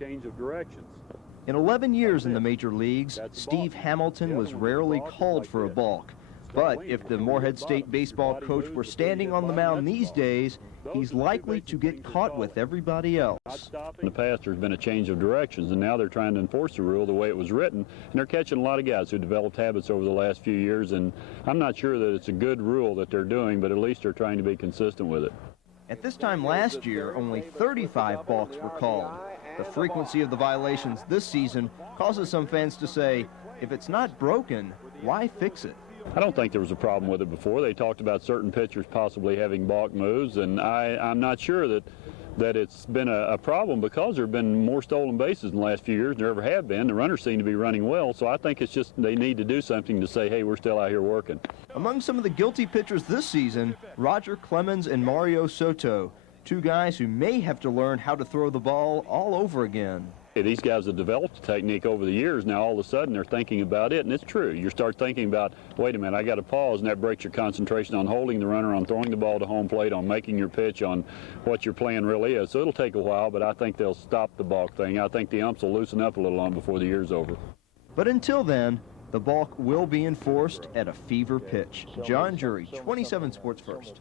change of directions. In 11 years in the major leagues, Steve Hamilton was rarely called for a balk. But if the Morehead State baseball coach were standing on the mound these days, he's likely to get caught with everybody else. In the past, there's been a change of directions, and now they're trying to enforce the rule the way it was written, and they're catching a lot of guys who developed habits over the last few years, and I'm not sure that it's a good rule that they're doing, but at least they're trying to be consistent with it. At this time last year, only 35 balks were called. The frequency of the violations this season causes some fans to say, if it's not broken, why fix it? I don't think there was a problem with it before. They talked about certain pitchers possibly having balk moves, and I'm not sure that it's been a problem because there have been more stolen bases in the last few years than there ever have been. The runners seem to be running well, so I think it's just they need to do something to say, hey, we're still out here working. Among some of the guilty pitchers this season, Roger Clemens and Mario Soto, two guys who may have to learn how to throw the ball all over again. These guys have developed a technique over the years. Now all of a sudden they're thinking about it, and it's true. You start thinking about, wait a minute, I got to pause, and that breaks your concentration on holding the runner, on throwing the ball to home plate, on making your pitch, on what your plan really is. So it'll take a while, but I think they'll stop the balk thing. I think the umps will loosen up a little on before the year's over. But until then, the balk will be enforced at a fever pitch. John Jury, 27 Sports First.